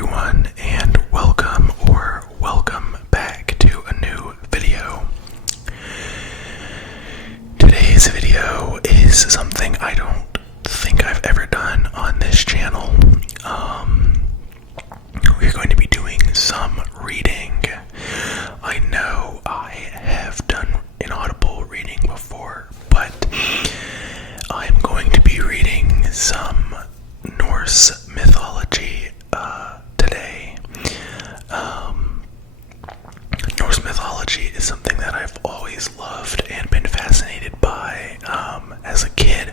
everyone, and welcome back to a new video. Today's video is something I don't think I've ever done on this channel. We're going to be doing some reading. I know I have done inaudible reading before, but I'm going to be reading some Norse mythology today. Norse mythology is something that I've always loved and been fascinated by as a kid.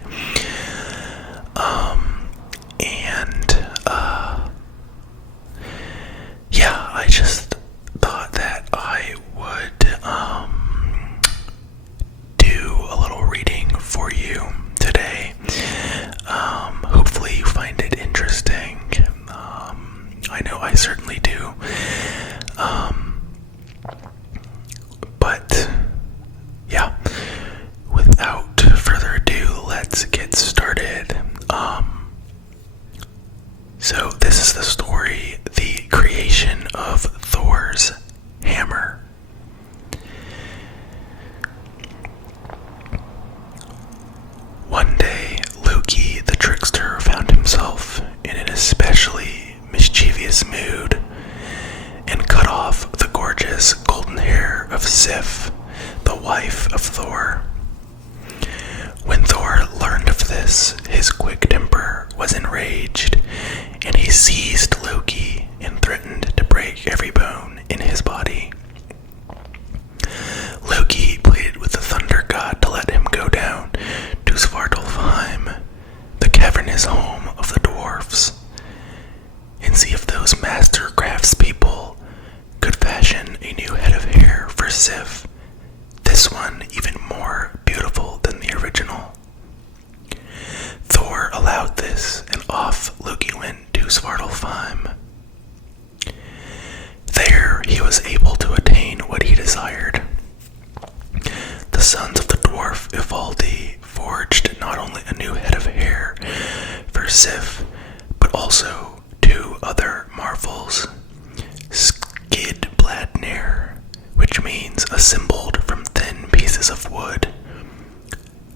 I just thought that I would do a little reading for you today. Hopefully you find it interesting. I know I certainly do. But yeah, without further ado, let's get started. So this is the story, the creation of Thor's hammer. One day, Loki the trickster found himself in an especially mischievous mood and cut off the gorgeous golden hair of Sif, the wife of Thor. When Thor learned of this, his quick temper was enraged, and he seized Loki and threatened to break every bone in his body. Loki pleaded with the thunder god to let him go down to Svartalfheim, the cavernous home of the dwarfs, and see if those master craftspeople could fashion a new head of hair for Sif, this one even more beautiful than the original. Thor allowed this, and off Loki went to Svartalfheim. There he was able to attain what he desired. The sons of the dwarf Ivaldi forged not only a new head of hair for Sif, but also two other marvels, Skidbladnir, which means assembled from thin pieces of wood,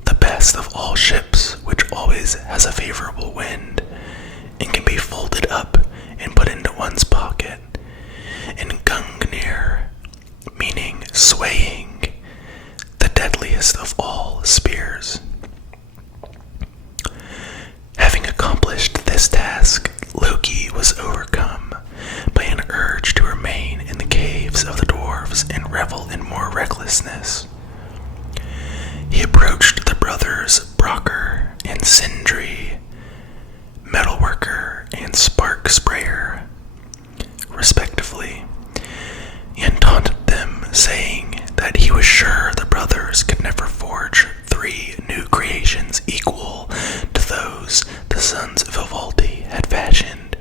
the best of all ships, which always has a favorable wind and can be folded up and put into one's pocket, and Gungnir, meaning swaying, the deadliest of all spears. Having accomplished this task, Loki was overcome by an urge to remain in the caves of the dwarves and revel in more recklessness. He approached the brothers Brokkr and Sindri, metalworker and spark sprayer, respectively, and taunted them, saying that he was sure the brothers could never forge 3 new creations equal to those the sons of Ivaldi had fashioned.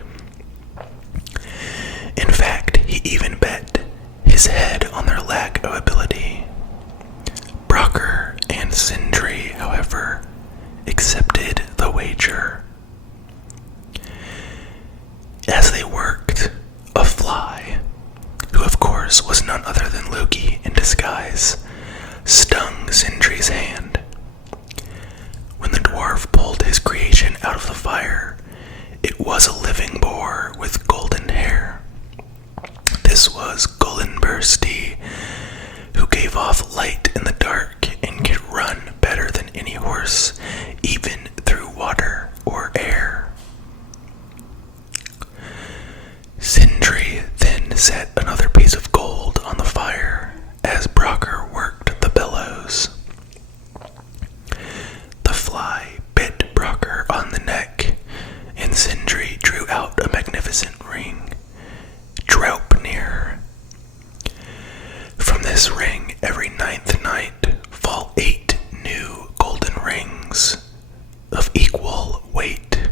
In fact, he even bet his head on their lack of ability. Brokkr and Sindri, however, accepted the wager. As they worked, a fly, who of course was none other than Loki in disguise, stung Sindri's hand. When the dwarf pulled his creation out of the fire, it was a living boar with golden hair. This was Gullinbursti, who gave off light in the dark and could run better than any horse, even through water or air. Sindri then set another piece of gold on the fire as Brokkr worked the bellows. The fly bit Brokkr on the neck, and Sindri drew out a magnificent ring, Draupnir. From this ring, every 9th night, fall 8 new golden rings of equal weight.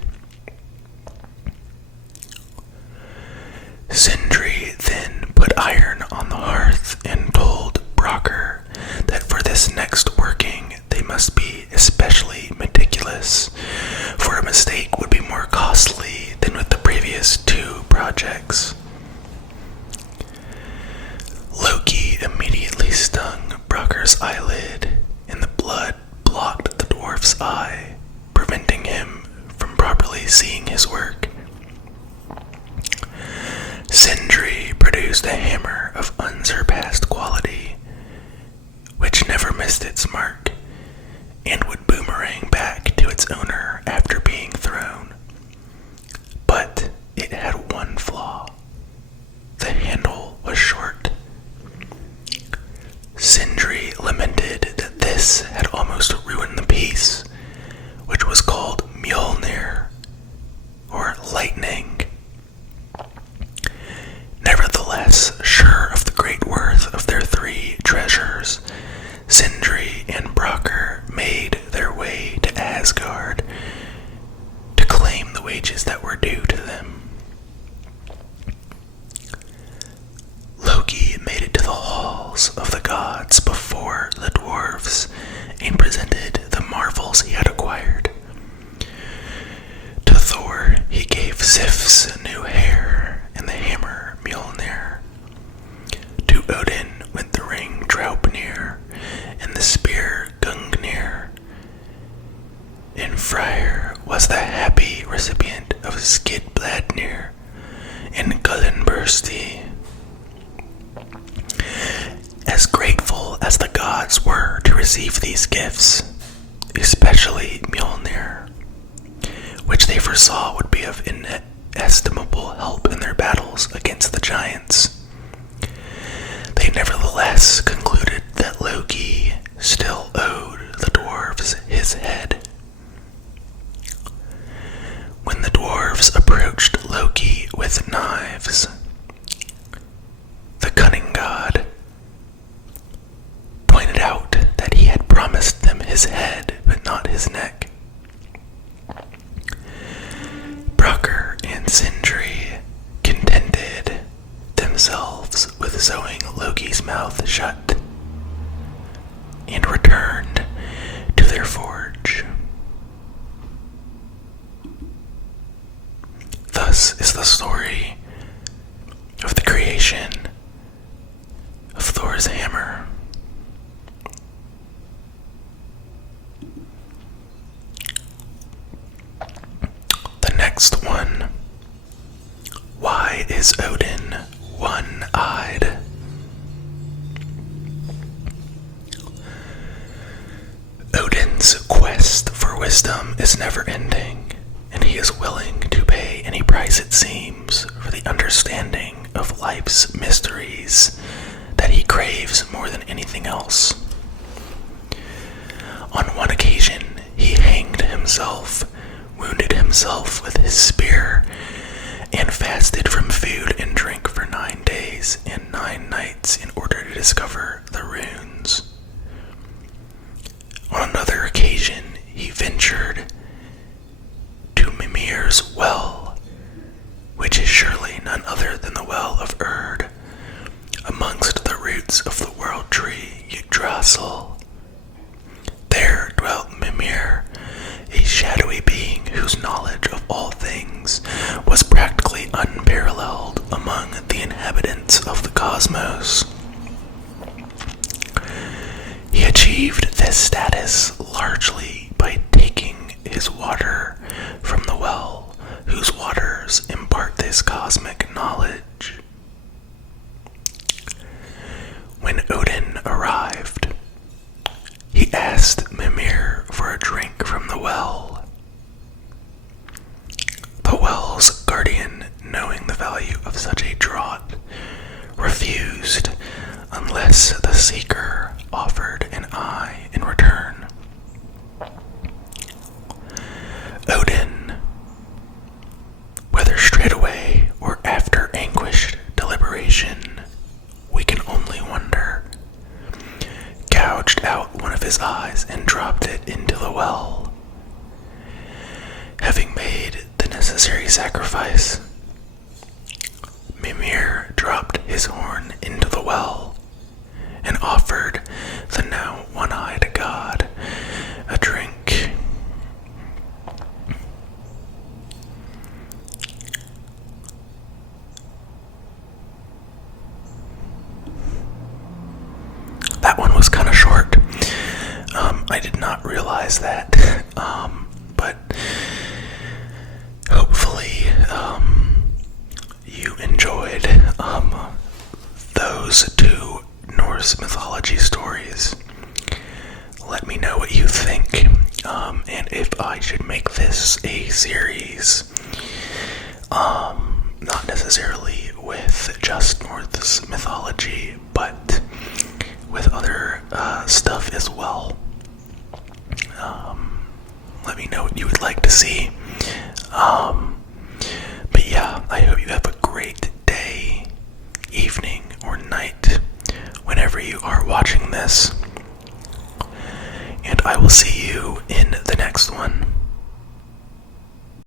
Sindri then put iron on the hearth and told Brokkr that for this next working they must be especially meticulous, for a mistake would be more costly than with the previous 2 projects. projects. Loki immediately stung Brokker's eyelid, and the blood blocked the dwarf's eye, preventing him from properly seeing his work. Sindri produced a hammer of unsurpassed quality, which never missed its mark, and would boomerang back to its owner after being thrown. But it had one flaw. The handle was short. Sindri lamented that this had almost ruined the piece, which was called Mjolnir, or lightning. Nevertheless, sure of the great worth of their three treasures, Sindri and Brokkr made their way to Asgard to claim the wages that were due to them. Loki made it to the halls of the gods before the dwarves and presented the marvels he had acquired. To Thor he gave Sif's new hair and the hammer Mjolnir. To Odin went the ring Draupnir and the spear Gungnir. And Freyr was the happy recipient of Skidbladnir and Gullinbursti. As grateful as the gods were to receive these gifts, especially Mjolnir, which they foresaw would be of inestimable help in their battles against the giants, they nevertheless concluded that Loki still owed the dwarves his head. When the dwarves approached Loki with knives, the cunning god pointed out that he had promised them his head, but not his neck. Brokkr and Sindri contented themselves with sewing Loki's mouth shut and returned to their forge. Thus is the story of the creation of Thor's hammer. The next one. Why is Odin one-eyed? Odin's quest for wisdom is never-ending, and he is willing to pay any price it seems for the understanding of life's mysteries that he craves more than anything else. On one occasion, he hanged himself, wounded himself with his spear, and fasted from food and drink for 9 days and 9 nights in order to discover the runes. On another occasion, he ventured to Mimir's well, which is surely none other than the well of Urd, amongst the roots of the world tree Yggdrasil. There dwelt Mimir, a shadowy being whose knowledge of all things was practically unparalleled among the inhabitants of the cosmos. He achieved this status largely by taking his water from the well, whose waters impart this cosmic knowledge. When Odin arrived, he asked Mimir for a drink from the well. The well's guardian, knowing the value of such a draught, refused unless the seeker offered an eye in return. Odin, whether straightway or after anguished deliberation, we can only wonder, gouged out one of his eyes and dropped it into the well. Having made the necessary sacrifice, Mimir dropped his horn into the well and offered the now one-eyed god a drink. realize that. But hopefully, you enjoyed those two Norse mythology stories. Let me know what you think, and if I should make this a series. Not necessarily with just Norse mythology, but with other stuff as well. Let me know what you would like to see.